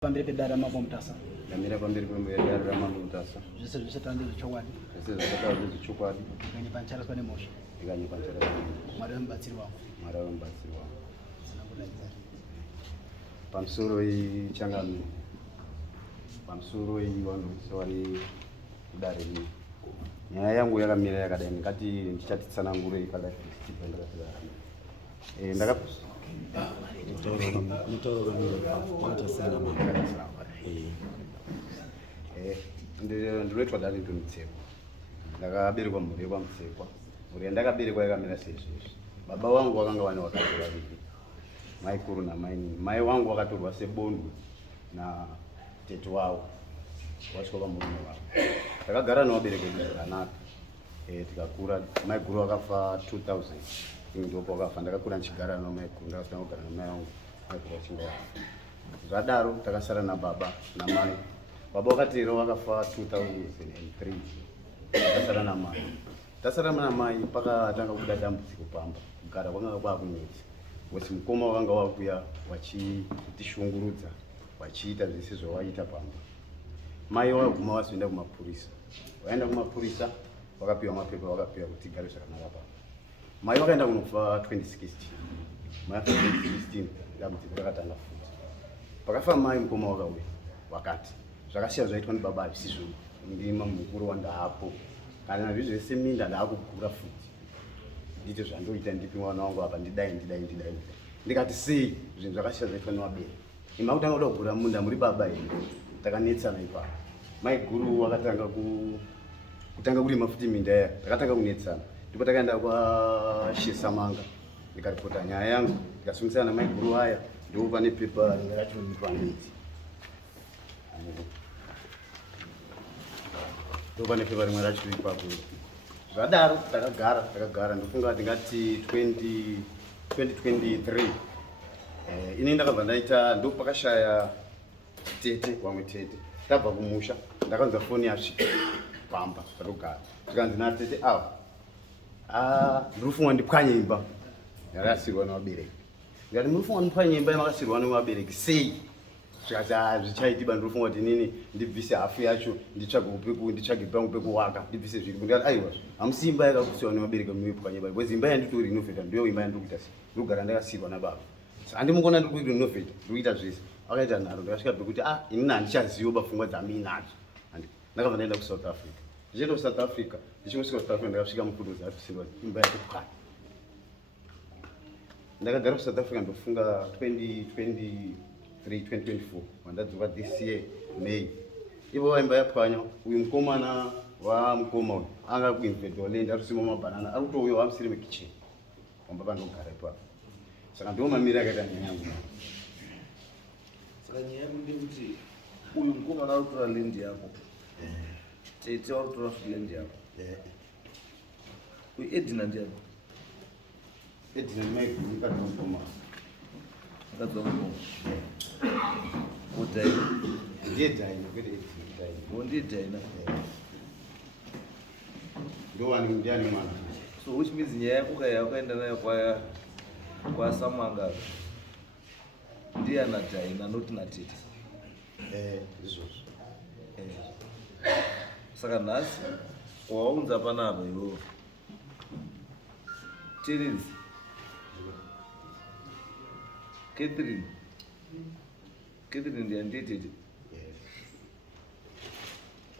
pamberi pedare mambo mutasa ndamira pamberi pedare mambo mutasa zvese tandizo chokwadi zvese zvakataura chokwadi ikanye panchara pane mosha ikanye panchara mwari wemubatsiri wangu pamusoro ichangami pamusoro iwandusa wari kudare ini nyaya yangu yakamira yakadai ngati ndichatitsanangure kada ndinoitwa Dani Mutsekwa. Ndakaberekwa mhuri yekwaMutsekwa. Mhuri yandakaberekwa yakamira sezvezvi. Baba wangu vakanga vane vakadzi vaviri, maikuru namainini. Mai wangu vakatorwa sebondu natete wavo vasvika pamurume wavo. Takagara nevabereki vedu zvakanaka tikakura. Maiguru vakafa 2000 ndopo vakafa. Ndakakura ndichigara namaiguru, ndakasvika kugara namai vangu. Maiguru vachinge vafa. Zvadaro takasara nababa namai. Baba vakatero vakafa 2003. Takasara namai. Tasara namai pakatanga kubuda dambudziko pamba. Kugara kwanga kwakunetsa. Wesi mukoma wakanga wakuya wachitishungurudza, wachiita zvese zvawaita pamba. Mai vakaguma vazoenda kumapurisa. Vaenda kumapurisa vakapiwa mapepa, vakapiwa kuti tigare zvakanaka pamba. Mai vakaenda kunofa 2016. Mai 2016 dambudziko rakatanga futi. Pakafa mai mukoma wakauya wakati zvakasiya zvaitwa nibaba hazvisizvo ndima mukuru wandaapo kana zvizvo zvese minda ndaakugura futi ndito zvandoita ndipi mwana wangu apa ndidai ndikati sei zvinhu zvakasiya zvaitwa nevabereki ima kutanga kuda kugura munda muri baba here takanetsana ipapo mai guru wakatanga kurima futi minda iya takatanga kunetsana ndipo takaenda kwaShesamanga ndikaripota nyaya yangu ndikasungisana namai guru aya ndipo pane pepa ringaratonyitwa ndidzi ndopane pepa rimwe racho ipapo. Zvadaro takagara ndofunga ndingati 2023 ini ndakabva ndaita ndopakashaya tete wamwe tete tabva kumusha ndakanzwa foni yasvika pamba tatogara tikanzi natete ndirifunga ndipwanye imba yakasirwa nevabereki ndikati murifunga ndipwanye imba yamakasirwa nevabereki sei zvikati hazvichaitiba ndirifunga kuti inini ndibvise hafu yacho nditsvage pangu pekuwaka ndibvise zviri ndikati aiwa hamusi imba yakakusiwa nevabereki muipwanye baba bcause imba yandiri kurinovheta ndiyo imba yandiri kuita sei ndirikugara ndakasirwa nababa handimukona ndiri kurinovheta ndiri kuita zvese akaita nharo ndakasvika pekuti inini handichaziva pfungwa dzamiinadzo ndakabva ndaenda kuSouth Africa ndichienda kuSouth Africa ndichingosvika kuSouth Africa ndakasvika mukuruzi atisirwa imba yakupwanya ndakagara kuSouth Africa ndofunga 2024 wandadzoka this year May. Ivo vaimba yapwanya uyu mukomana wamukoma uyu anga kuinvestwa land arisima mabhanana ari kutouya wamusiri mekicheni wamba pandogara ipapo saka ndiwo mamiri akaita nyaya yangu. Saka nyaya yangu ndekuti uyu mukomana ari kutora land yako tete ari kutora futi land yako uyu Edina ndiani? Edina ndimaiguru mukadzi wamukomana akadzi wamukomana udaina ndiye daina kwete ndiye daina ndowani ndiani mwana so which means nyaya yako yakaenda nayo kwaSamanga ndiye ana daina not natete izvozvo saka nhasi waunza panapa iwewe Terence Catherine ndiye tete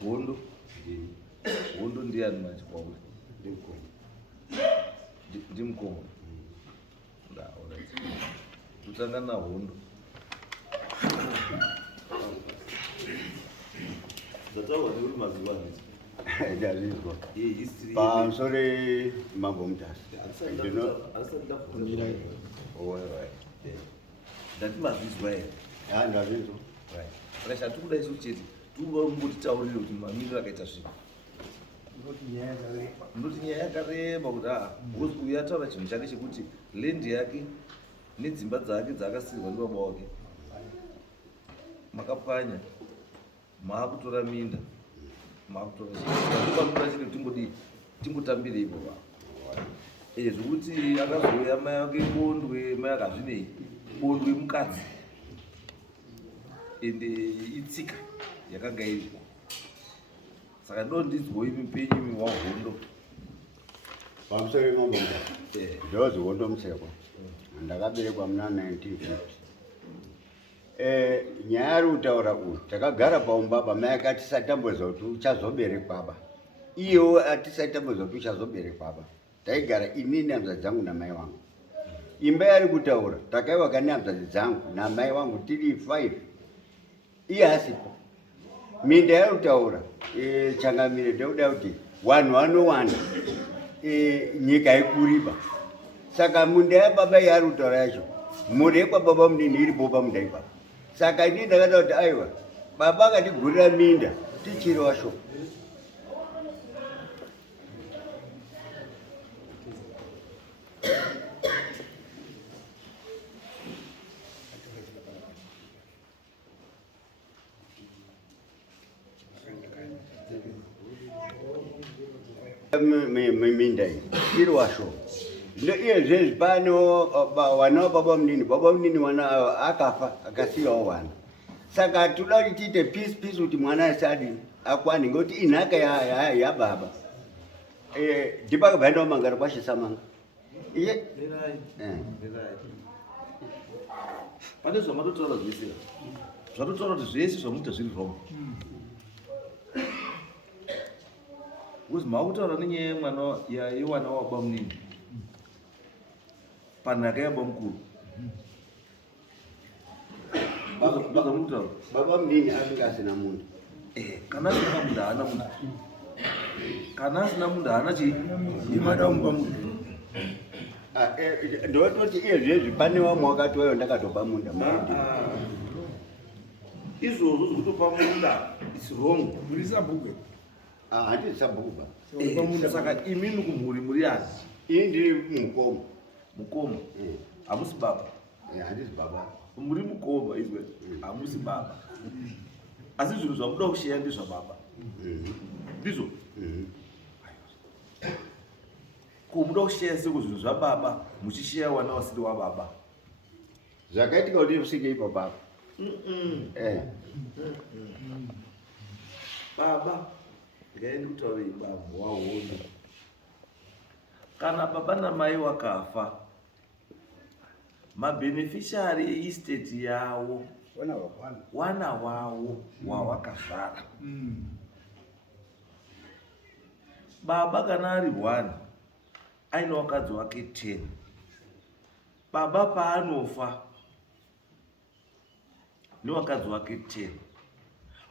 Gondo ndiani manje kwauri ndimukoma tutanga naHondo dzataurwa neuri mazuva ndazvizwa pamusoro mambo mutasa ndati mazvizwa here ndazvizwa saka tikuda isu chete timbotitaurire kuti mamiriro akaita zvinhu ndoti nyaya yakareba kuti uyu ataura chinhu chake chekuti lendi yake nedzimba dzake dzaakasirwa ndibaba wake makapwanya maakutora minda maakutora chipanura chine timbotambire ipo zvekuti akazouya mai ake bondwe mai akazvinei bondwe mukadzi ende itsika yakanga iripo. Saka ndondidzwo imi penyu imi wahondo. Pamusoro mambo ndozi Hondo Mutsekwa. Ndakaberekwa muna 1950. Nyaya yari kutaura uyu takagara paumbaba mai akati tisatambudza kuti uchazoberekwa baba. Iyewo atisatambudza kuti uchazoberekwa baba. Taigara inini hamzadzi dzangu namai wangu. Imba yari kutaura takaiwaka nehamzadzi dzangu namai wangu tiri 5. Iye asipo. Minda yari kutaura changamire ndekuda kuti vanhu vanowanda nyika ikuriba. Saka munda yababa yari kutaura yacho munda yekwababa munini iripo pamunda ipapa. Saka inini ndakati kuti aiwa baba akatigurira minda tichiri washo. Minda iyi iri washo. Izvezvi pano wana baba munini wana akafa akasiyawo wana. Saka toda kuti tiite peace kuti mwana asadini akwane ngekuti inhaka yababa. Ndipakabva mangara kwashisamanga. Iye pane zvamatotaura zvese zvatotaura kuti zvese zvamuita zviri wrong. Kuzi makutaura nenyaya yemwana yewana wababa munini panhaka yababa mukuru. Baba munini anenge asina munda. Kana asina munda haana munda. Kana asina munda haana chii? Imada kumba munda. Ndototi izvezvi pane vamwe wakati wayo ndakatopa munda. Izvozvo zvekutopa munda is wrong. Muri sabhuku. Handisi sabhuku ba. Saka imini kumhuri muri ani? Ini ndiri mukomo. Mukomo. Hamusi baba. Handisi baba. Muri mukomo izwe. Hamusi baba. Asi zvinhu zvamuda kusheya ndezvababa. Ndizvo? Kumuda kusheya seko zvinhu zvababa muchisheya wana wasiri wababa. Zvakaitika kuti usike ipo baba. Baba ngaendi kutaurei baba wahondo. Kana baba namai wakafa mabeneficiary eestate yawo wana wawo wawakazvara. Baba kana ari 1 aine wakadzi wake 10. Baba paanofa newakadzi wake 10.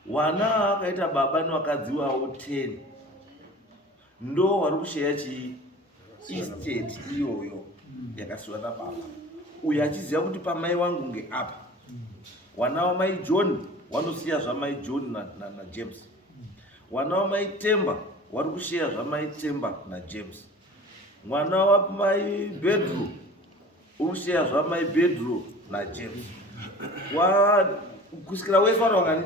Wana akaita baba newakadzi wawo 10 ndo wari kusheya chii estate iyoyo yakasiwa nababa. Uyu achiziva kuti pamai wangu ngeapa. Wana wamai John wanosiya zvamai John na James. Wana wamai Temba wari kusheya zvamai Temba na James. Mwana wamai Bedru urusheya zvamai Bedru na James. Kusikira wese vari wangani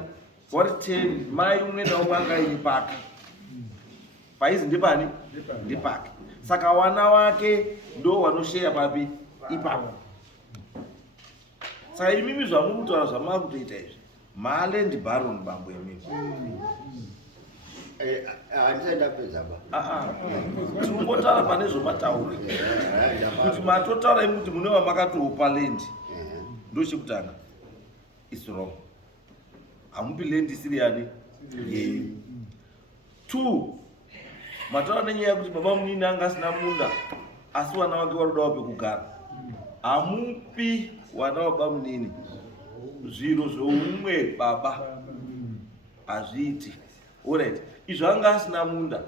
wari 10. Mai umwe naumwe angaini pake. Paizi ndipani? Ndipake. Saka wana wake ndo wanosheya papi ipapo. Saka imimi zvamuri kutaura zvamava kutoita izvi maland baron bambo imimi. Handisati ndapedza ba. Tinongotaura pane zvomataura kuti matotaura imi kuti mune wamakatopa land ndo chekutanga is wrong. Hamupi land isiri yani yei. 2 mataura nenyaya yekuti baba munini anga asina munda asi wana wake warudawo pekugara. Hamupi wana wababa munini zviro zvoumwe baba hazviiti. Alright, izvo anga asina munda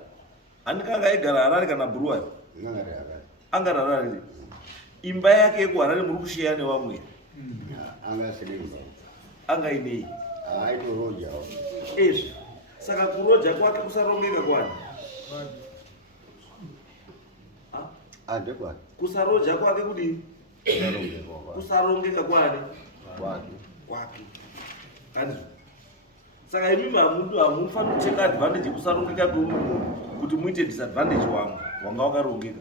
handikanga aigara Harare kana Bhuruwani? Anga Harare. Imba yake yekuHarare muri kusheya nevamwe? Anga inei? Aitorojawo. Ezvi saka kuroja kwake kusarongeka kwani? Andekwani? Kusaroja kwake kudini? Kusarongeka kwani? Kwake. Kanizvo? Saka imimi hamufaniri kucheka advantage yekusarongeka kwemunhu kuti muite disadvantage wangu wanga wakarongeka.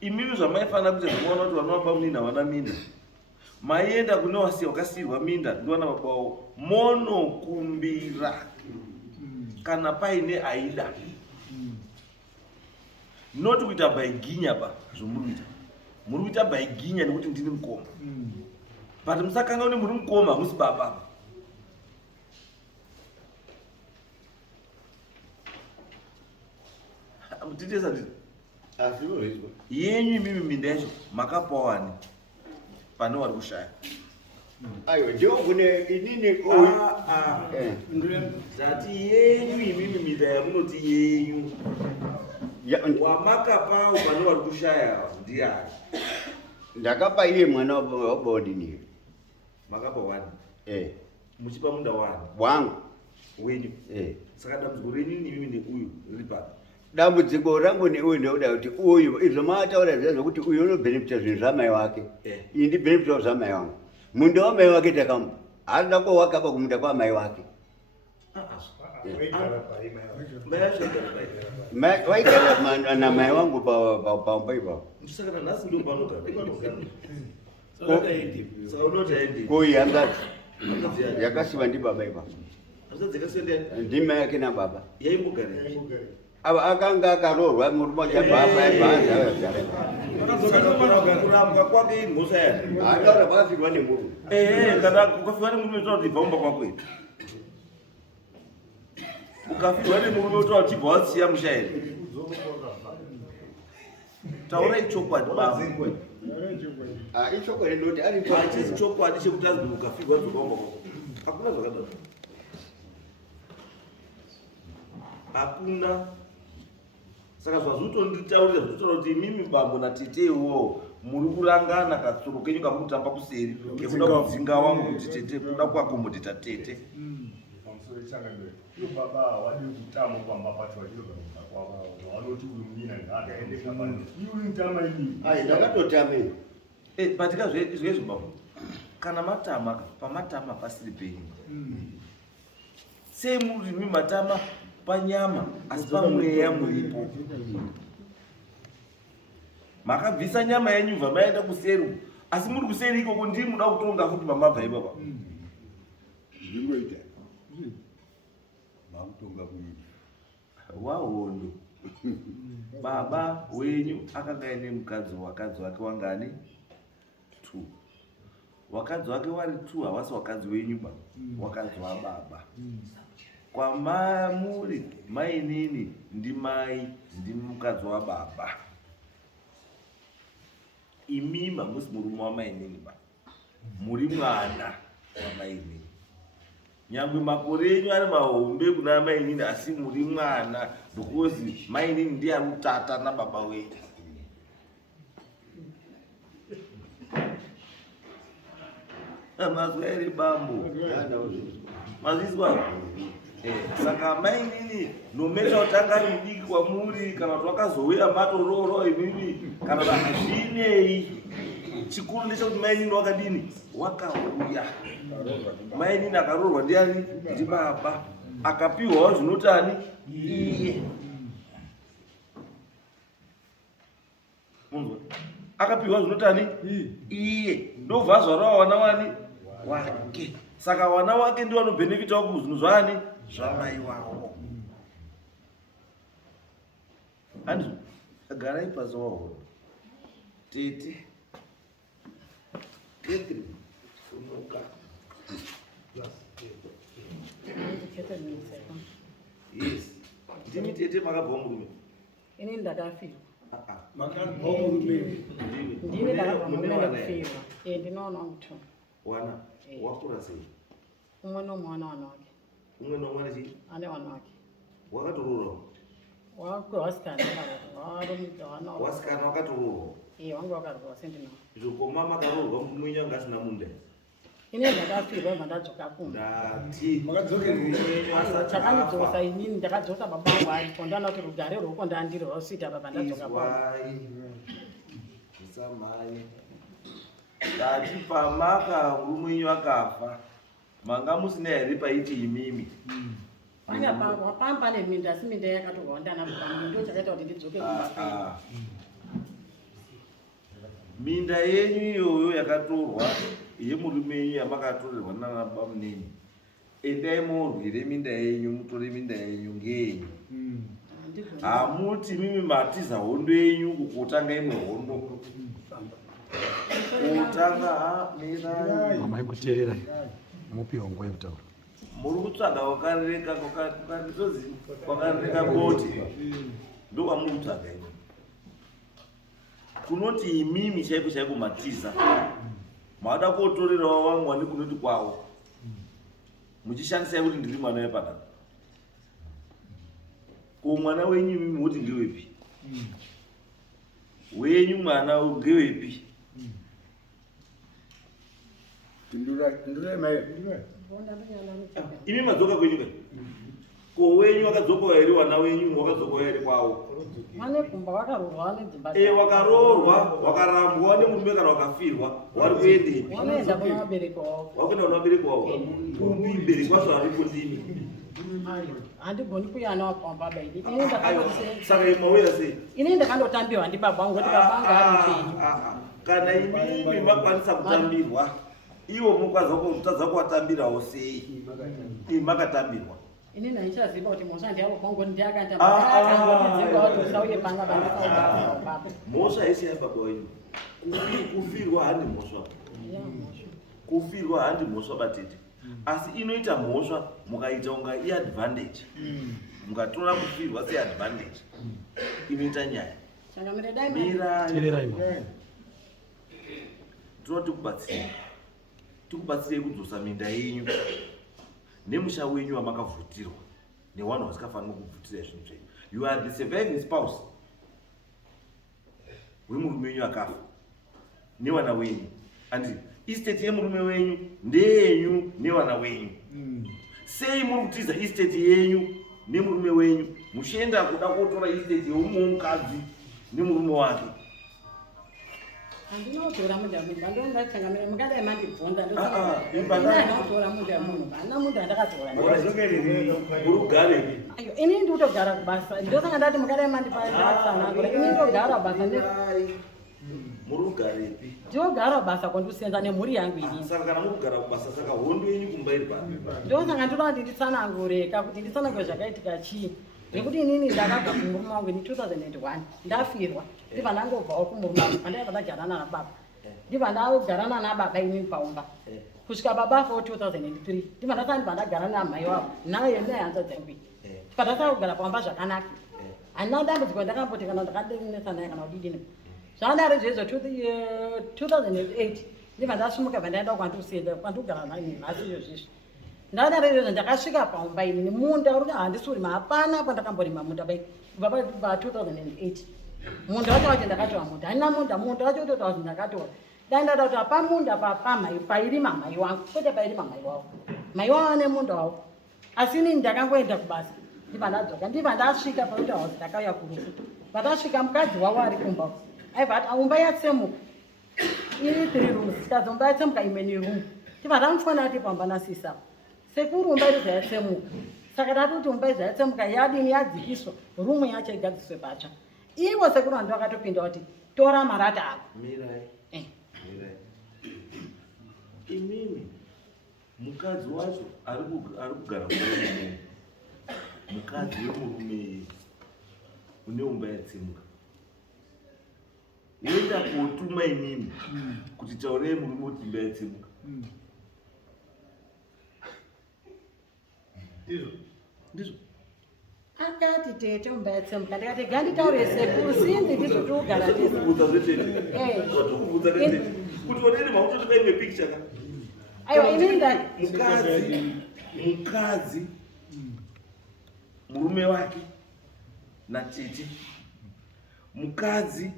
Imimi zvamaifanira kuti zvamaona kuti vana baba munini havana minda maienda kune wakasirwa minda ndiwana baba wavo monokumbira kana paine aida noti kuita baiginya pa zvomuri kuita baiginya nekuti ndini mukoma but musakanga kuti muri mukoma hamusi baba mutitesa nditi yenyu imimi minda yacho makapa wani pane wari kushaya aiwa ndio kune inini zati yenyu imimi minda yamunoti yenyu wamakapawo pane wari kushaya ndiani ndakapa iye mwana wabodini makapa wani muchipa munda wani wangu wenyu saka dambudziko renyu nimimi neuyu riri pano dambudziko rangu neuyu ndeuda kuti uyu izvo maataura zviya zvokuti uyu unobhenefita zvinhu zvamai wake iyi ndibhenefitawo zvamai wangu munda wamai wake takamu haada kowakapa kumunda kwamai wake waigara namai wangu pamba ipapo saka nhasi ndo panogara koi hangazi yakasiva ndibaba ipapo ndimai yake nababa ava akanga akaroorwa murume kurambwa kwake imhosa yani ataura vakafirwa nemurume kana ukafirwa nemurume utaura kuti ibva mumba kwako iri ukafirwa nemurume utaura kuti ibva wasiya musha here taurai chokwadi baba ichokwadi ndoti hachisi chokwadi chekuti azwi ukafirwa dzoka mumba kwako hakuna zvakadaro hakuna saka zvazvotonditaurira zvotaura kuti imimi bambo natetewo muri kurangana katsuro kenyu kamutamba kuseri kekuda kudzinga wangu kuti tete kuda kuakomodheta tete baba wadi kutama kwamba pacho wachizogara kwavo wanoti uyu munyina ngaende kapani iwe ntama ini ndakatotame patika zvezvo bambo kana matama pamatama pasiri penyu sei murimi matama panyama asi pamweya muripo makabvisa nyama yenyu bva maenda kuseri asi muri kuseri ikoko ndiri muda kutonga futi mamabva ipapa ndingoita makutonga kuita wahondo baba wenyu akanga ine mukadzi wake wangani 2 wakadzi wake wari 2 havasi wakadzi wenyu ba wakadzi wababa kwamamuri mainini ndimai ndimukadzi wababa imima musi murume wamainini ba muri mwana wamainini nyangwe makore enyu ari mahombe kuna mainini asi muri mwana because mainini ndiye ari kutata nababa wenyu mazwa ere bambo mazviswa saka mainini nometa utanga ari mudiki kwamuri kana kuti wakazouya matororo imimi kana kuti hazvinei chikuru ndechekuti mainini wakadini wakauya mainini akaroorwa ndiani ndibaba akapiwawo zvinotani iye munzwa akapiwa zvinotani iye ndobva zvarawa wana wani wake saka wana wake ndiwo anobhenefitawo kuzvinhu zvani zvamai wavo handi garai pasi wahono tete tete unoka yes ndimi tete makabva murume ini ndakafirwa ndini ndakafirwa ndinoona muto wana wakura sei umwe nomwe wana wana wake umwe nomwe chii ane wana wake wakatororwa wasikana wasikana wakatororwa wangu wakarorwa sendinawo zvokoma makarorwa mwenyu anga asina munda ine ndakafirwa mandadzoka kumba chakanidzosa inini ndakadzosa baba vangu aripo ndana kuti rugare rwuko ndandiri rwasvita baba ndadzoka samai tati pamaka murume wenyu akafa manga musina here paiti imimi pamba neminda asi minda yakatorwa ndana baba ndo chakaita kuti ndidzoke minda yenyu iyoyo yakatorwa yemurume yamakatorerwa nana bamunini endai morwire minda yenyu mutore minda yenyu ngenyu hamuti mimi matiza hondo yenyu kutanga imwe hondo kutanga mirai Mama ikuteerera mupiwa nguva yekutaura. muri kutsvaga kwakareka boti ndo kwamuri kutsvaga imi kunoti imimi chaiko chaiko matiza mada kotorerawo vamwe wani kunoti kwavo muchishandisai kuti ndiri mwana wepadaka ko mwana wenyu imimi woti ngewepi wenyu mwana ngewepi imi madzoka kwenyu kai ko wenyu wakadzoka here wana wenyu wakadzoka here kwavo Vane kumba vakarorwa nedzimba. wakarorwa wakarambwa nemurume kana wakafirwa wari kuendeni Vanoenda kuna vabereki wavo. wakuenda kuna vabereki wavo kupi bereki wacho ari kundimi Handigoni kuyanawo pamba baidi. saka imawera sei Ini ndakandotambiwa ndibaba vangu kuti baba vangu ari mupenyu. kana imimi makwanisa kutambirwa iwo mukutadza kuvatambirawo sei imakatambirwa Ini ndaichaziva kuti mhosva ndiyavo kwangu ndiakandamaakangotidzingwa kuti usauye panga bandisauaa baba. mhosva yese yababa wenyu kufirwa handi mhosva kufirwa handi mhosva batete asi inoita mhosva mukaita unga iadvantage mukatora kufirwa seadvantage inoita nyaya Saka miredai mirai tinoti tikubatsirei kudzosa minda yenyu nemusha wenyu wamakavhutirwa newanhu wasikafanira kuvhutira zvinhu zvenyu. You are the surviving spouse wemurume wenyu akafa newana wenyu andi estate yemurume wenyu ndeyenyu newana wenyu sei muri kutiza estate yenyu nemurume wenyu muchienda kuda kotora estate yeumwe mukadzi nemurume wake handinotora munda munhu andongatsangamira mungadai mandibvunza ndinotora munda munhu hana munhu andakatora uri kugarepi ini ndikutogara kubasa ndosanga ndati mungadai mandipaasanangura ini ndogara basa muri kugarepi ndinogara basa kondisenza nemhuri yangu inini saka kana muri kugara kubasa saka hondo yenyu kumba iri pano ndosanga ndoda kuti nditsanangureka kuti nditsanangure zvakaitika chii nekuti inini ndakabva kumurume wangu ini 2001 ndafirwa ndibva ndangobvawo kumurume wangu pandaibva ndagarana nababa ndibva ndagarana nababa inini paumba kusvika baba afawo 2003 ndibva ndasati ndibva ndagara namai wavo naye nehanza dzangu padasara kugara paumba zvakanaka handina dambudziko ndakamboti kana ndakadinesa naye kana kudidini zvandari zvezvo 2008 ndibva ndasumuka bva ndaenda kwandiusienda kwandikugara naye nhasi izvozvizvi ndadaro izvozvo ndakasvika paumba ini nemunda uri handisi urima hapana pandakamborima munda bai kubva pa2008 munda wacho wacho ndakatora munda handina munda wacho utotaura kuti ndakatora dai ndada kuti pamunda pairima mai wangu kwete pairima mai wavo mai wavo ane munda wavo asi inini ndakangoenda kubasa ndibva ndadzoka ndibva ndasvika pakuti hauzi ndakauya kurufu patasvika mukadzi wavo ari kumba aibva ati umba yatsemuka iri 3 rooms tikazomba yatsemuka imwe neroom ndibva ndamufanira kuti pamba nasisa sekuru umba iri zvayatsemuka saka tati kuti umba iri zvayatsemuka yadini yadzikiswa rumu yacho igadziswe patsva ivo sekuru vandu vakatopinda kuti tora marata ako mirai imimi mukadzi wacho ari kugara kuaimene mukadzi wemurume une umba yatsemuka yoenda kotuma imimi kuti taurei murume kuti imba yatsemuka ndizvo akati tete umba yatsemuka ndikati ganditaure sekuru sinzi ndizvo tiugara kubvunza zvetete kubvunza netete kuti onene mautoti kaimwe picture ka aiwa inini mukadzi murume wake natete mukadzi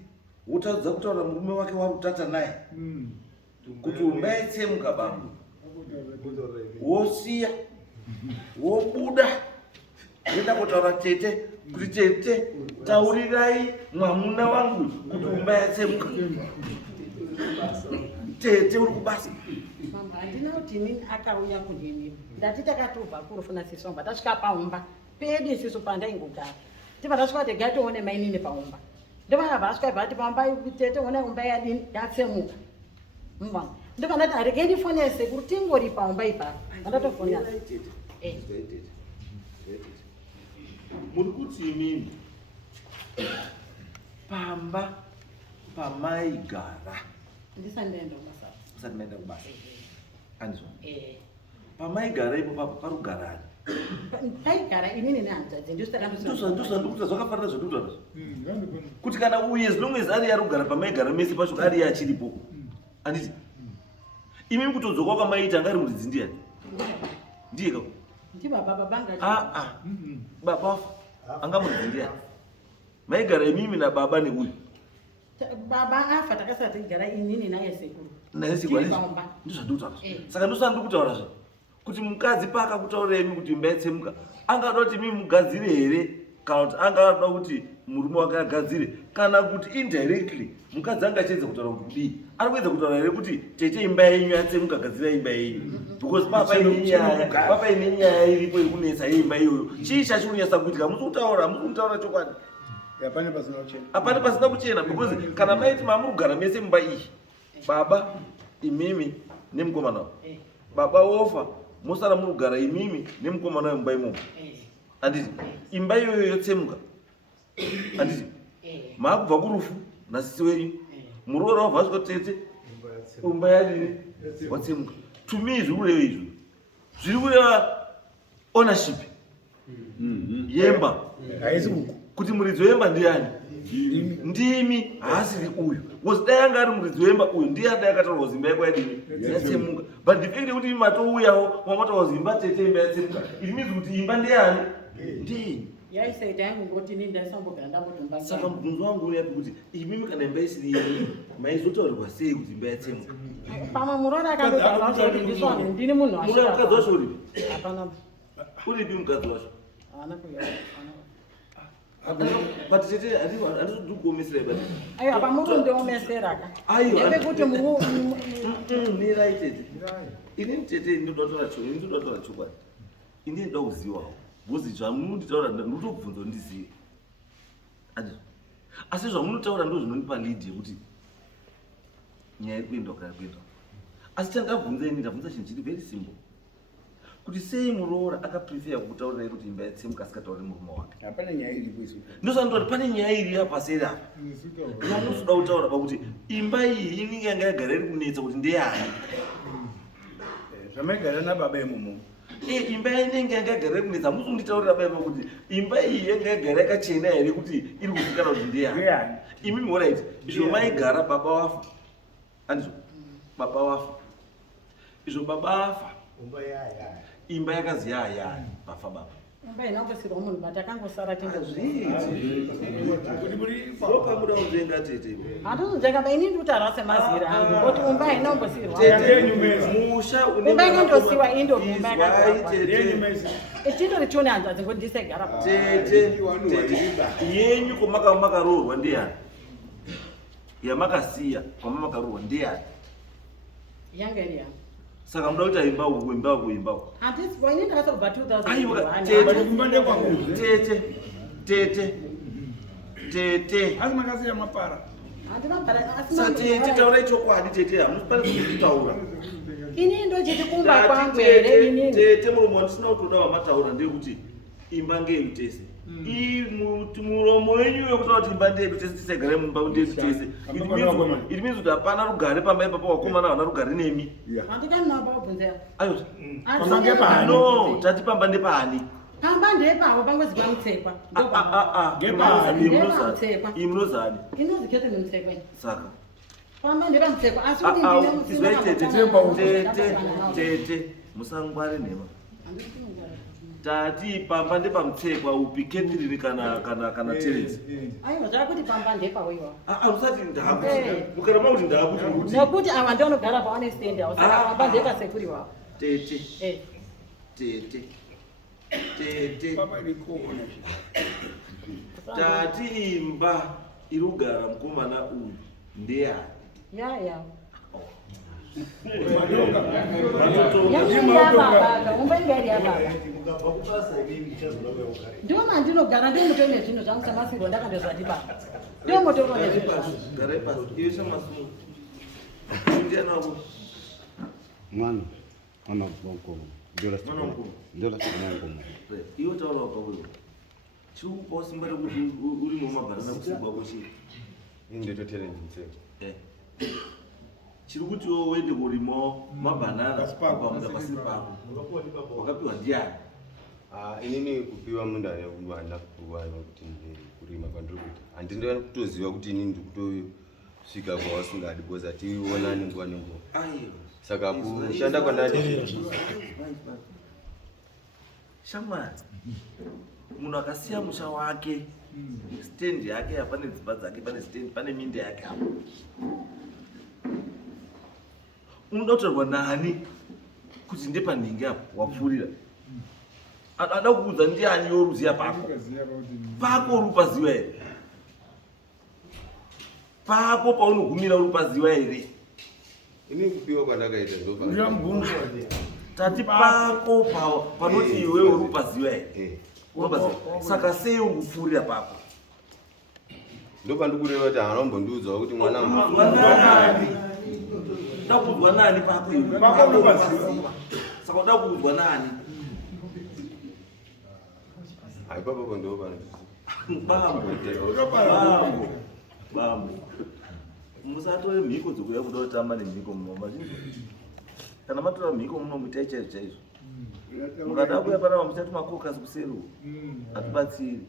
wotadza kutaura murume wake warutata naye kuti umba yatsemuka bambo wosiya wobuda enda kutaura tete kuti tete taurirai mwamuna wangu kuti umba yatsemuka tete uri kubasa handina kuti inini akauya kunini ndati takatobva kurufuna sisu wangu tasvika paumba pedu isisu pandaingogara ndibva ndasvika kuti gatione mainini paumba ndivakabva asvika bva ati paumba tete one umba yadini yatsemuka ndipandati areke ndifonese kuti tingori pamba ipapo andatofonera muri kuti imini pamba pamaigara ndisandaenda kubasa usati maenda kubasa andizwa pamaigara ipo papo parugarani paigara inini nehanzvadzi ndosandikuta zvakafanira zvandikutaura kuti kana uye zvinongezi ari yarugara pamaigara mese pacho ari achiripo anditi imimi kutodzoka kwamaita anga ari muridzi ndiani ndiye kako ndibaba babanga baba wafa anga muridzi ndiani maigara imimi nababa neuyu baba afa takasati igara inini naye sekuru naye sekuru ndozvandikutaura saka ndosandikutaura zva kuti mukadzi paakakutauremi kuti imba yatsemuka angada kuti mimi mugadzire here kana kuti angada kuti murume wake agadzire kana kuti indirectly mukadzi angachiedza kutaura kuti kudii ari kuedza kutaura here kuti tete imba yenyu yatsemuka gadzira imba yenyu because papa ine nyaya iripo iri kunetsa yeimba iyoyo chii chachirunesa kuitika musikutaura chokwadi hapana pasina kuchena because kana maiti mamurugara mese mumba iyi baba imimi nemukomana baba wofa mosara murugara imimi nemukomana wemumba imomo anditi imba iyoyo yotsemuka anditi maakubva kurufu nasisi wenyu muroora wabva asvikotete imba yadini watsemuka to me zviri kureva izvo zviri kureva ownership yemba kuti muridzi wemba ndiani ndimi haasiri uyu because dai anga ari muridzi wemba uyu ndiye adai akataurwa kuti imba yako yadini yatsemuka but ndipindi kuti matouyawo mamataura kuti imba tete imba yatsemuka it means kuti imba ndeyani ndii yaisaita yangu ngoti ini ndaisambogara ndambotomba saka mubvunzo wangu uyapi kuti imimi kana imba isiri yenyu maizotaurirwa sei kuti imba yatsemuka pama muroora akandotaura kuti ndisvanhu ndini munhu mukadzi wacho uripi hapana uripi mukadzi wacho haana kuya but tete handizodi kuomesera ibati aiwa apa muri ndiomeseraka ndepekuti nirai tete inini tete ndinodatora chokwadi inini ndoda kuzivawo bhozi zvamunonditaura ndotobvunza ndizive asi zvamunotaura ndo zvinonipa lead yekuti nyaya iri kuenda kudai kuenda asi chandabvunza ini ndabvunza chinhu chiri very simple kuti sei muroora akaprefera kutaurirai kuti imba yatsemuka asikatauri murume wake hapana nyaya iripo isu ndosandoti pane nyaya iri yapaseri apa yamunozoda kutaura pakuti imba iyi inenge yanga yagara iri kunetsa kuti ndeyani zvamaigara nababa imomo imba inenge yanga yagara iri kunetsa musunditaurira baba kuti imba iyi yanga yagara yakachena here kuti iri kufikana kuti ndeyani imimi oraiti izvo maigara baba wafa andizvo baba wafa izvo baba afa imba yakazi yayani bafa baba imba inambosirwa munhu but akangosara tindopambuda kutenga tete handinojenga ba ini ndikutaura semazira angu kuti umba inambosirwa musha umba inondosiwa indobimba tindori tione hanzvadzi ngoti ndisegara tete yenyu kwamakaroorwa ndeyani yamakasiya kwamamakaroorwa ndeyani yanga iri yangu saka muda kuti aimba kuimba kuimba handiswa ini ndakazobva tete asi makasiya mapara tete taurai chokwadi tete hamufaniri kuzvitaura ini ndochiti kumba kwangu here inini tete muromo wandisina kutoda wamataura ndeyekuti imba ngeyedu tese muromo wenyu wekutaura kuti imba ndeyedu tese tisagare mumba ndeyedu tese it means kuti hapana rugare pamba ipapo wakomana havana rugare nemi handikanaba kubvunza no tati pamba ndepani pamba ndepavo pangozi pamutsekwa iyi munozani inozi kete nemutsekwa saka pamba ndepamutsekwa asi tete musangware nhema tati pamba ndepamutsekwa upi Catherine kana Terence aiwa zvakuti pamba ndepawiwa musati ndaku mukaramba kuti ndaku nekuti ava ndionogara paone stand awo saka pamba ndepasekuri wavo tete papa irikoona tati imba iri kugara mukomana uyu ndeyani yaya umba ingari yababa ndiwo mandinogara ndiwo mutoro nezvinhu zvangu samasirwa ndakandozvati baba ndiwo mutoro nezvinhu gare pasi iwe samasumu ndiana wako mwana bongo ndola Mwana mkubwa. ndola bongo iwe taura wakabuyo chiri kupawo simba rekuti urimo mabhanana kusigwa kwechii inde totere nzego chiri kuti wo wende kurimo mabhanana pamuda pasiri pako wakapiwa ndiani inini kupiwa munda yakuwana kupiwa kuti kurima kwandiri kuti handindani kutoziva kuti inini ndikutosvika kwawasingadi because atiwonani nguva nenguva saka kushanda kwandati shamwari munhu akasiya musha wake stendi yake pane dzimba dzake pane stendi pane minda yake apo unoda kutorwa nani kuti ndepanhingi apo wapfuurira ada kuudza ndiani yoruziya pako pako urupaziwa here pako paunogumira urupaziwa here ini kupiwa kwandakaita tati pako panoti iwe urupaziwa here saka sei urikupfuurira pako ndopandikureva kuti hanombondiudzawo kuti mwana da kuudzwa nani pako iwe saka uda kuudzwa nani haipapapo ndopana bambo musatore mhiko dzokuya kuda kutamba nemhiko mazhinji kana matora mhiko munomuita chaizvo chaizvo mukada kuya panapa muchati makokasi kuseruwo hatibatsiri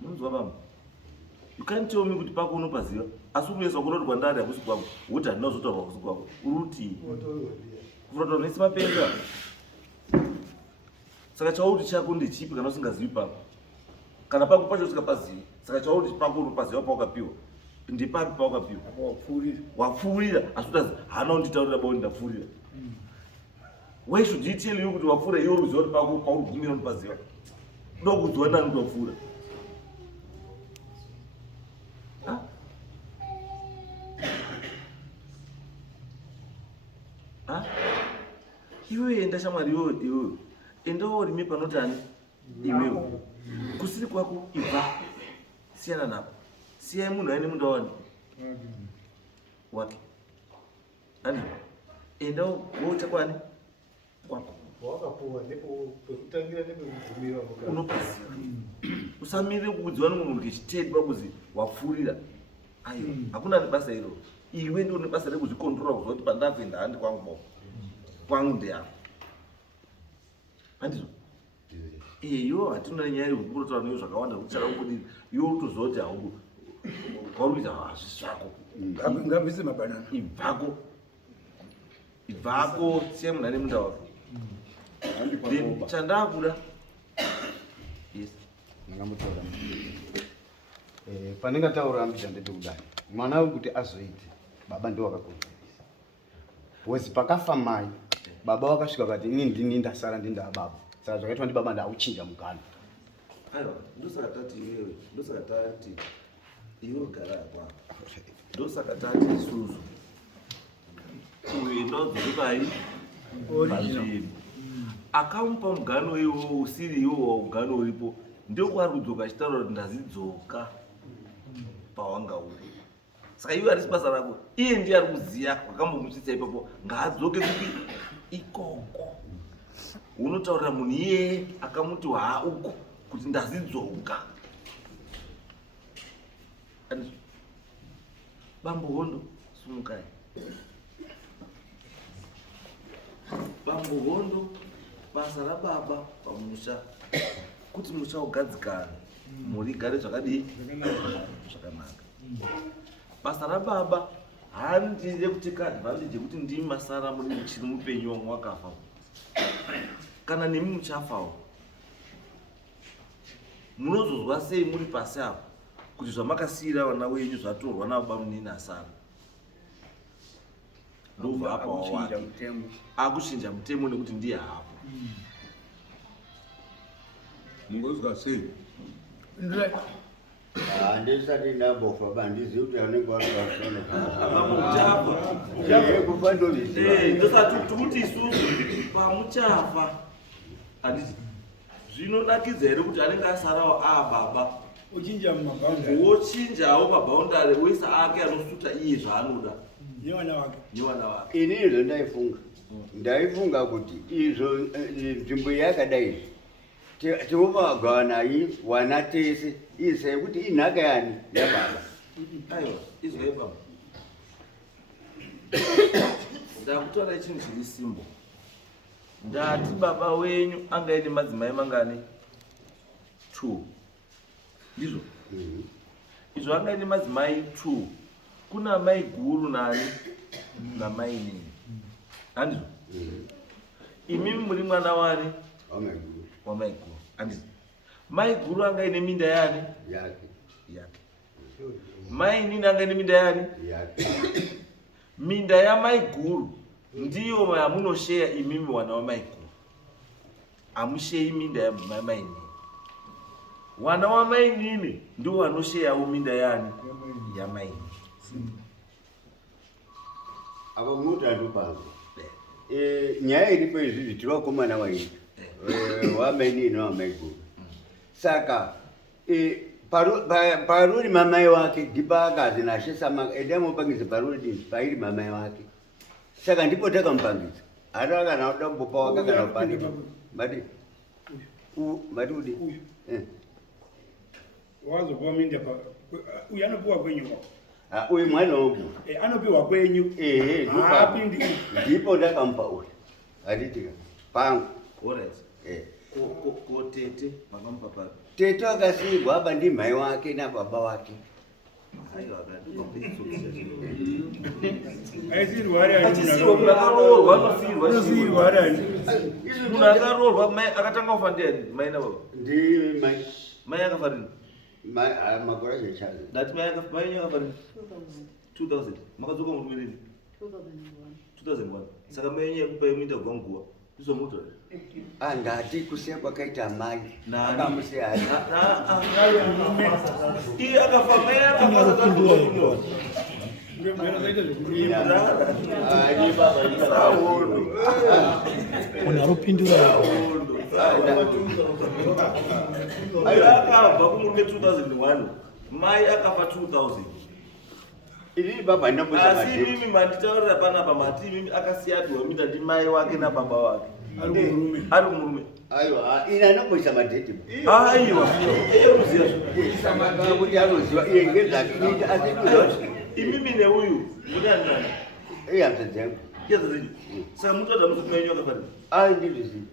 munonzwa bambo you can't tell me kuti pako unopaziva asi unoyeswa kunoti kwandari hakusi kwako kuti handina kuzotaurwa kusi kwako urutii kufuratwa nesi mapenga saka chauti chako ndechipi kana usingazivi pako kana pako pacho usikapazivi saka chauti pako unopaziva paukapiwa ndipapi paukapiwa wapfuurira asi utazi hana unditaurira bauni ndapfuurira why should he tell you kuti wapfuura iwe uruziva kuti pako paurigumira unopaziva uda kuudzwa nani kuti wapfuura iwe enda shamwari iwewe endawo rime panotani iwewe kusiri kwako ibva siyana napo siyai munhu aine munda wani wake ani endawo wocha kwani kwako unopaziva usamirire kuudziwa nemunhu ngechitedi pakuzi wapfuurira aiwa hakuna nebasa iro iwe ndio nebasa rekuzvikontrora kuziva kuti pandapinda handi kwangu kwangu ndeapo handizvo iwo hatina nyaya yekukurotaura neyo zvakawanda kuti chakakudiri iwo utoziva kuti hauku kwaurikuita hazvisi zvako ngabvise mabhanana ibvako siya munhu ane munda wako chandakuda yes ndakambotaura pandingataura ambichandete kudai mwana wekuti azoite baba ndo wakakonzeresa wezi pakafa mai baba wakasvika kati ini ndini ndasara ndindaa baba saka zvakaitwa ndi baba ndauchinja mugano aiwa ndosaka tati iwewe ndosaka tati iwe gara kwako ndosaka tati isusu uyu ndodzokepai pazviri akamupa mugano iwo usiri iwo waugano uripo ndokwari kudzoka achitaura kuti ndazidzoka pawanga uri saka iwe harisi basa rako iye ndiye ari kuziya kwakambomusvitsa ipapo ngaadzoke kupi ikoko unotaurira munhu iyeye akamuti uko kuti ndazidzoka bambo hondo sumukai bambo hondo basa rababa pamusha kuti musha ugadzikane mhuri igare zvakadii zvakanaka basa rababa handire kuteka advantage yekuti ndimi masara muri muchiri mupenyu wamwe wakafa kana nemi muchafawo munozozwa sei muri pasi apo kuti zvamakasiyira vana wenyu zvatorwa nababa munini asara ndobva apa wawake akuchinja mutemo nekuti ndiye hapo mungozwa sei handisati ndambofa bandizivi kuti anenge ndosati tikuti isusu pamuchafa handiti zvinonakidza here kuti anenge asarawo baba uchinja mumabhaundari wochinjawo mabhaundari wese ake anosuta iye zvaanoda Yona wake. Yona wake. Inizvo ndaifunga kuti izvo nzvimbo yakadai tinopa nayi wana tese ise kuti inhaka yani yababa. Aiwa, izwe baba. Ndakutora chinhu chiri simbo. Ndati baba wenyu angaine madzimai mangani? 2. Ndizvo? Izvo angaine madzimai 2. Kuna mai guru nani namai nini. Andizvo? Imimi muri mwana wani? Wamai guru. Andizvo? Mai guru angaine minda yani? Yake. Mai nini angaine minda yani? Minda ya mai guru ndiyo yamunoshare imimi wana wa mai guru. Amushare minda ya mai nini. Wana wa mai nini ndio wanoshare minda yani? Ya mai nini. Aba muta ndupango. Nyaya iripo izvi tinokomana waiti. Wamai nini wamai guru. Saka paruri mamai wake ndipakazi nashesama edamupangiza paruri pairi mamai wake. Saka ndipo takamupangisa. Hata kana uda kubopa wake kana upani. Mati udi. Wazokuwa minda pa uyu anopiwa kwenyu wako. Uyu mwana wangu. Anopiwa kwenyu. Ndipapindi. Ndipo ndakamupa uyu. Hatitika. Pangu. Alright. Ko tete makamupa pa. Tete akasirwa hapa ndi mai wake na baba wake. Aiwa akati. Aisirwa ari ari. Achisirwa mulakarorwa anosirwa. Anosirwa ari ari. Munhu akarorwa mai akatanga kufa ndiani mai na baba? Ndi mai. Mai akafa rini? Mai makora zvechazo. Dati mai akafa rini? 2000. Makadzoka murume rini? 2001. Saka mai yenyu yakupa yomuita gwanguwa. Izomuta. Ndati kusiya kwakaita mai. Nani? Akamusiya ari. Iye akafa mai akafa zakakuwa. Unaropindura akabva kumurume 2001 mai akafa 2000. Ini baba ndambosa asi mimi manditaurira panapa mati mimi akasiyadwa minda ndi mai wake na baba wake ari kumurume. Aiwa, ina ndambosa madheti. Aiwa, iye unoziva Samaka kuti anoziva iye ngezvakuita asi imimi neuyu munani nani? hamsa dzangu. Yezazini. Saka mutoda muti mai yenyu akafa rini? Ndizviziva.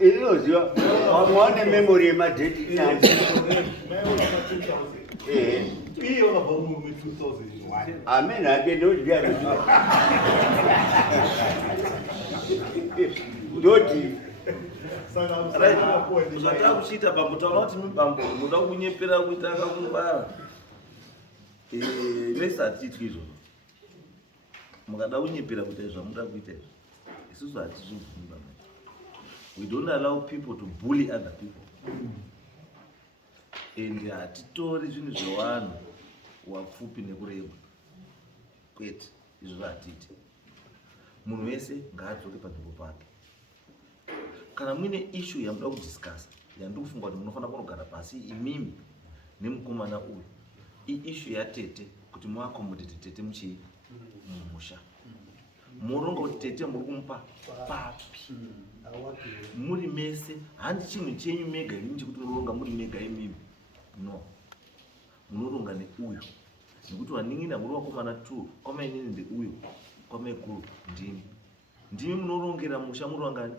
Inoziva. Wamuwane memory yemadheti nani? Iye wakabva kumurume 2001. Amen hake ndoti anoziva. Ndoti zvata kuchiita bambo taura kuti mibambo muda kunyepera kuita akakungwara nesi hatitwi izvozvo. Mukada kunyepera kuita zvamuda kuita izvo isusu hatizvibvumi bambo. We don't allow people to bully other people. And hatitori zvinhu zvevanhu wapfupi nekureba kwete, izvo hatiti. Munhu wese ngaadzoke panzvimbo pake. Kana muine issue yamuda kudiscussa yandikufunga kuti munofanira kunogara pasi imimi nemukomana uyu, issue yatete kuti muakomodete tete mumusha. Muronga kuti tete muri kumupa papi muri mese. Handi chinhu chenyu mega imimi chekuti munoronga muri mega imimi. No, munoronga neuyu nekuti waningina muri wakomana 2 kwamainini ndeuyu kwamaikuru ndimi munorongera musha muri wangani?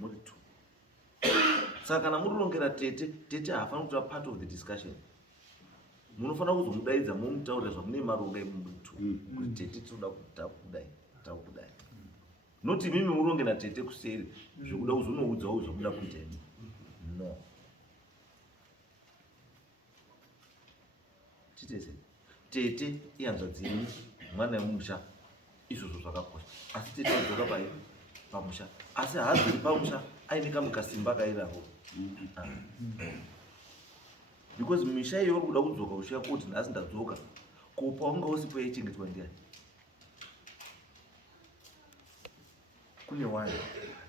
Muri 2. Saka kana murirongera tete haafanira kutora part of the discussion. Munofanira kuzomudaidza momutaurira zvamune maronga muri 2 kuti tete tinoda kudai takudai. Noti mimi murongera tete kuseri zvokuda kuzonoudzawo zvamuda kuita imi. No. Titese tete ihanzvadzi yenyu mwana wemumusha, izvozvo zvakakosha. Asi tete adzoka pamusha, asi haadzori pamusha aine kamwe kasimba kairako. Because misha iyo uri kuda kudzoka ushiya kuti nhasi ndadzoka, kupa unga usipo yaichengetwa ndiani? Kune wani.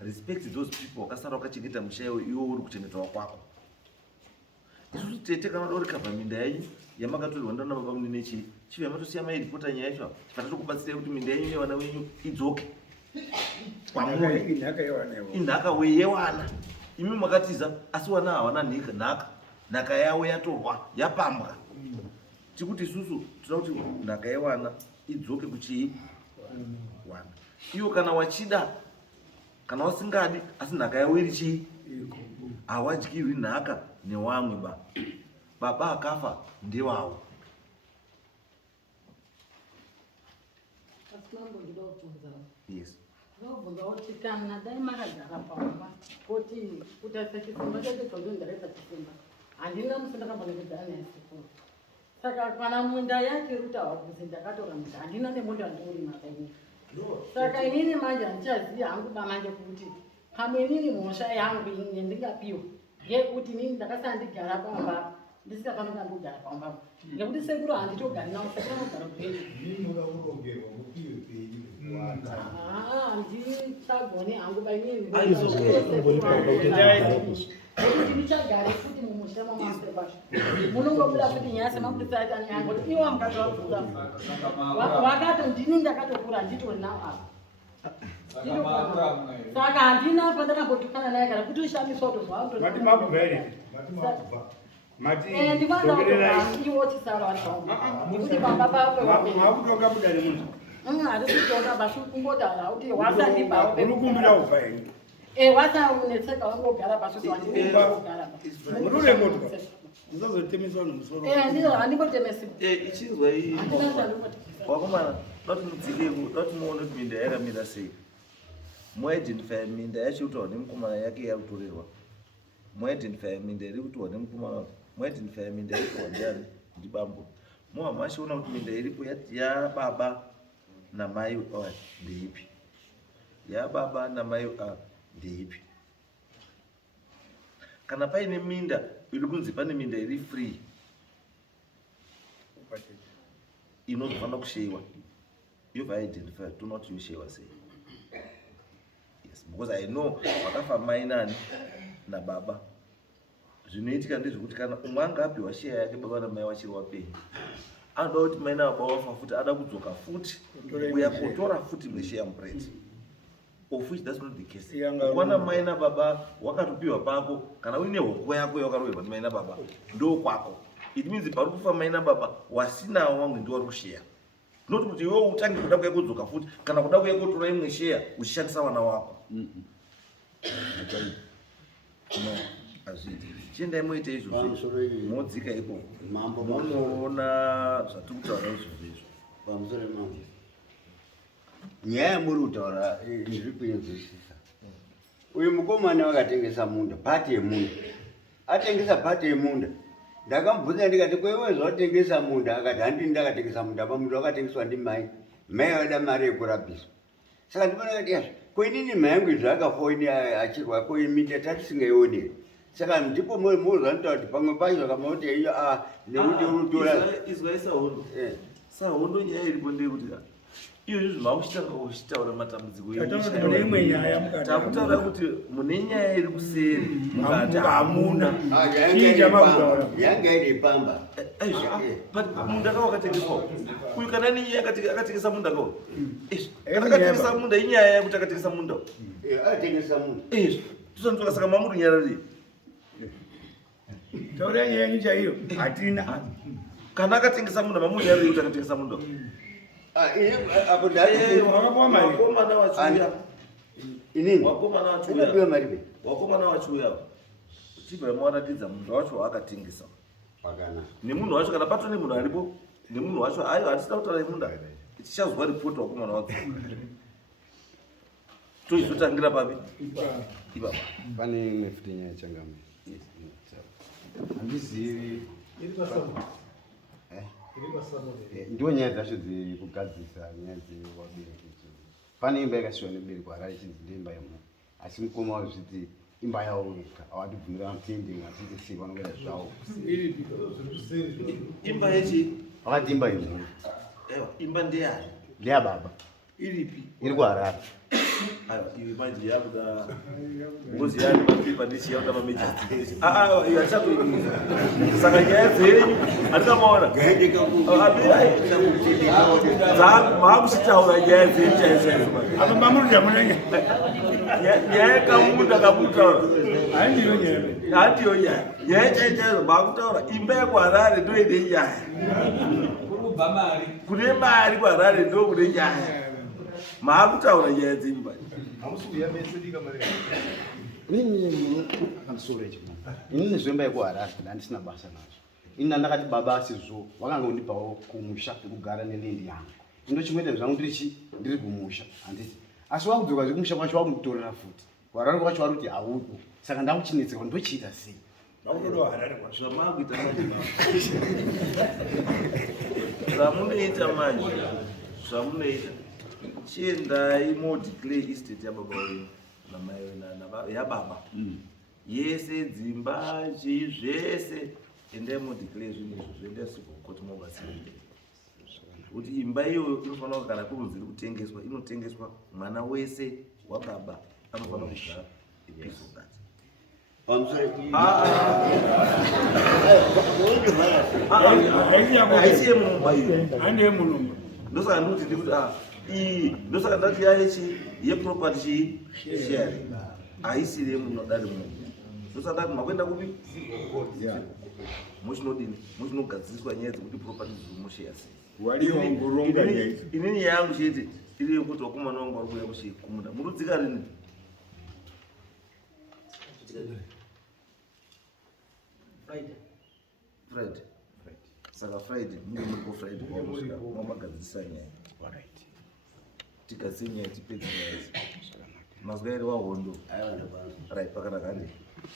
Respect those people wakasara wakachengeta musha iwo uri kuchengetwa kwako. isusu tete kana dori kabva minda yenyu yamakatorwa ndana baba munine chii chiva matosiya mairipota nyaya yacho tifata tokubatsirai kuti minda yenyu yevana venyu idzoke kwamuri inhaka yewana imi makatiza asi wana hawana nhaka yavo yatorwa yapambwa tikuti isusu tinoda kuti nhaka yewana idzoke kuchii wana iwo kana wachida kana wasingadi asi nhaka yavo iri chii hawadyirwi nhaka newamwe baba akafa ndewavo yes ndobvunza kuti kana dai makagara pamba kuti kutarisa chisimba chacho chondondaresa chisimba handina musi ndakambonekedzana naye sekuru saka kana munda yake rutawa kuzi ndakatora munda handina nemunda ndiurima kaini saka inini manje handichaziva hangu bamanje kuti pamwe inini mhosva yangu yandingapiwa ngekuti inini ndakasara ndigara pamba ndisingafanira ndogara pamba ngekuti sekuru handitogari nawo saka anogara kuretu ndichagone hangu bainini ndichagare futi mumusha mamasekwasho munongobuda futi nyaya semakutisatani yangu kuti iwa mukati wabvura wakato ndini ndakatokura nditori nawo apa saka handina pandakambotukana naye kana kuti ushamiswa ndimwanaiwo chisara varikuti pamba papewakutoka hatisitonga basi kungodara kuti wasandibaunokumbira uvaini wasaunetseka wangogara basi handimbotemesi ichinzwa iyi wakomana dati mudzikeko dati muone kuti minda yakamira sei moidentifya minda yacho kutaura nemukomana yake yakutorerwa moidentifya minda iri kutorwa nemukomana moidentifya minda iri kutorwa ndiani ndibambo mohamachiona kuti minda iripo yababa namai ndeipi yababa namai ndeipi kana paine minda iri kunzi pane minda iri free inozofanira kusheyiwa yobva identify tonoti yosheyiwa sei yes because I know vakafa mai nani nababa zvinoitika ndezvekuti kana umwe anga apiwa sheya yake baba namai wachiri wapenyu anoda kuti mai nababa wafa futi ada kudzoka futi uya kutora futi mwesheya mupureti of which that's not the case kwana mai nababa wakatopiwa pako kana uine hoko yako yawakaroverwa nemai nababa ndo kwako it means pari kufa mai nababa wasinawo wamwe ndiwari kusheya not kuti iwewe utange kuda kuya kudzoka futi kana kuda kuya kutora imwe sheya uchishandisa vana wako no azviti chiendai moite izvozvo modzika ipo munoona zvatiri kutaura izvozvo pamusoro mambo nyaya muri kutaura ndiri kuinzwisisa uyu mukomana wakatengesa munda pati yemunda atengesa pati yemunda ndakamubvunza ndikati kwewe zvawatengesa munda akati handini ndakatengesa munda pamunda wakatengeswa ndimai mai vada mari yekurabhiswa saka ndipona kati yazvo kwenini mai yangu izvo akafoini achirwa koiminda tatisingaioneri saka ndipo mozvanotaura kuti pamwe pacho kamauti iyo nekuti urutora izwaisa hondo sahondo nyaya iripo ndeyekuti izvozvo makuchitanga kuchitaura matambudziko takutaura kuti mune nyaya iri kuseri mukati hamuna yanga iri pamba munda kawo akatengeswa uyu kana ninyaya akatengesa munda kawo kana akatengesa munda inyaya yakuti akatengesa munda atengesa munda tisanitoka saka mamuri nyarari taura nyaya yenyu chaiyo hatina kana akatengesa munda mamuri nyarari kuti akatengesa munda wakomana wachuya chibva mawaratidza munhu wacho waakatengesa nemunhu wacho kana pato nemunhu aripo nemunhu wacho aiyo hatisina kutaura munda tichazwa ripoti wakomana wadzo toizotangira papi ipapa pane imwe futi nyaya changamwe handizivi ndiwo nyaya dzacho dziri kugadzisa nyaya dzewabereki pane imba yakasiyiwa nebereko harari chinzi ndeimba yemhuri asi mukoma wazviti imba yawo wega awatibvumira mutende atiti sei vanokuita zvavo imba yechi vakati imba yemhuri imba ndeyani ndeyababa iripi iri kuharari iwe manje yakuda ngozi yani mapipa ndichi yakuda mameji iwe achakuingiza saka nyaya dzenyu atikamaona maakuchitaura nyaya dzenyu chaizvaizo apa mamurudya munenge nyaya yekamuda kamutaura handiyo nyaya handiyo nyaya nyaya chaizvaizo maakutaura imba yekuharare ndo ine nyaya kune mari kuharare ndo kune nyaya maakutaura nyaya dzenyu bani inini zvemba yekuharare ndandisina basa nazvo ini ndakati baba asizvo wakanga undipawo kumusha kugara nelendi yangu indochimwete zvangu ndiri kumusha handiti asi wakudzoka zvekumusha kwacho wakunditorera futi kuharare kwacho vari kuti hauko saka ndakuchinetseka ndochiita sei zvamakuita zvamunoita manje zvamunoita chiendai modeclare estate yababa wenyu namai wenyu yababa yese dzimba chii zvese endai modeclare zvinhu izvo zvoenda sikokoti mobatsirei kuti imba iyoyo inofanira kugara kunzi iri kutengeswa inotengeswa mwana wese wababa anofanira kugara ipeso kati haisi yemumba iyo handi yemulungu ndosaka ndikuti ndikuti iyi ndosaka ndati yayechi yeproperty sharing haisiri yemunodari munhu ndosaka ndati makuenda kupi muchinodini muchinogadziriswa nyaya dzekuti property dzimushare sei inini yangu chete iri yekuti wakomana wangu vari kuuya kumunda murudzika rini Friday. Saka Friday munge muri Friday kwamusvika mwamagadzirisa nyaya tikatse nyaya tipedze nyaya idzi mazwa ere wahondo right pakanaka handi